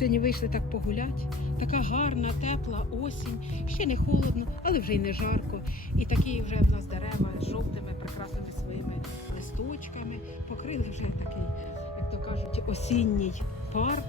Сьогодні вийшли так погуляти. Така гарна, тепла осінь. Ще не холодно, але вже й не жарко. І такі вже в нас дерева з жовтими прекрасними своїми листочками. Покрили вже такий, як то кажуть, осінній парк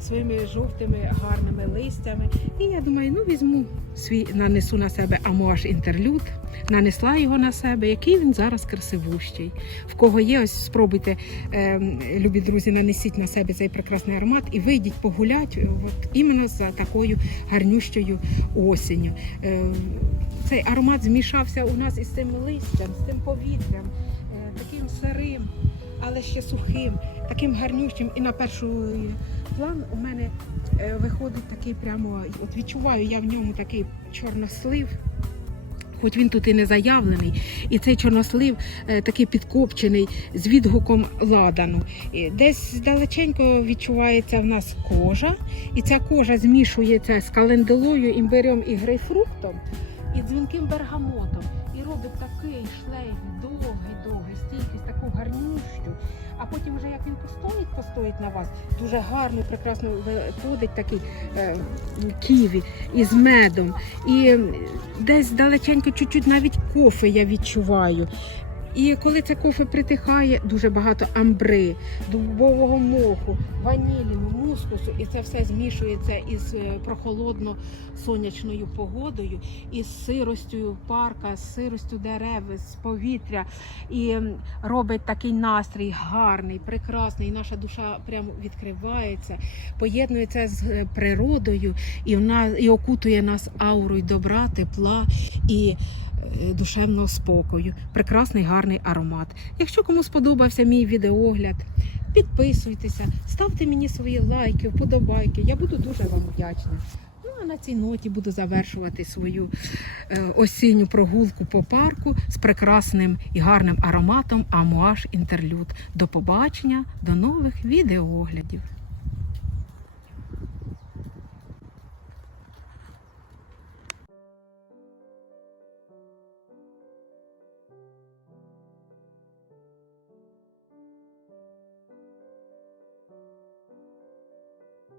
своїми жовтими гарними листями. І я думаю, ну візьму свій, нанесу на себе амуаж інтерлюд, нанесла його на себе, який він зараз красивущий. В кого є, ось спробуйте, е, любі друзі, нанесіть на себе цей прекрасний аромат і вийдіть погулять е, от, іменно за такою гарнющою осінню. Е, цей аромат змішався у нас із цим листям, з тим повітрям, е, таким сирим, але ще сухим, таким гарнющим. І на перший план у мене е, виходить такий прямо, от відчуваю я в ньому такий чорнослив. Хоч він тут і не заявлений, і цей чорнослив е, такий підкопчений з відгуком ладану. Десь далеченько відчувається в нас кожа, і ця кожа змішується з календелою, імбирем і грейпфруктом, і дзвінким бергамотом. І робить такий шлейф довгий-довгий, стійкість, таку гарнющу. А потім, вже як він постоїть, постоїть на вас, дуже гарно, прекрасно виходить такий е, ківі із медом. І десь далеченько чуть-чуть навіть кофе я відчуваю. І коли це кофе притихає, дуже багато амбри, дубового моху, ваніліну, мускусу, і це все змішується із е, прохолодно сонячною погодою, із сиростю парка, з сиростю дерев, з повітря. І робить такий настрій гарний, прекрасний. І наша душа прямо відкривається, поєднується з е, природою і вона і окутує нас аурою добра, тепла і душевного спокою. Прекрасний гарний аромат. Якщо кому сподобався мій відеогляд, підписуйтеся, ставте мені свої лайки, вподобайки. Я буду дуже вам вдячна. Ну а на цій ноті буду завершувати свою е, осінню прогулку по парку з прекрасним і гарним ароматом Амуаш Інтерлюд. До побачення, до нових відеоглядів.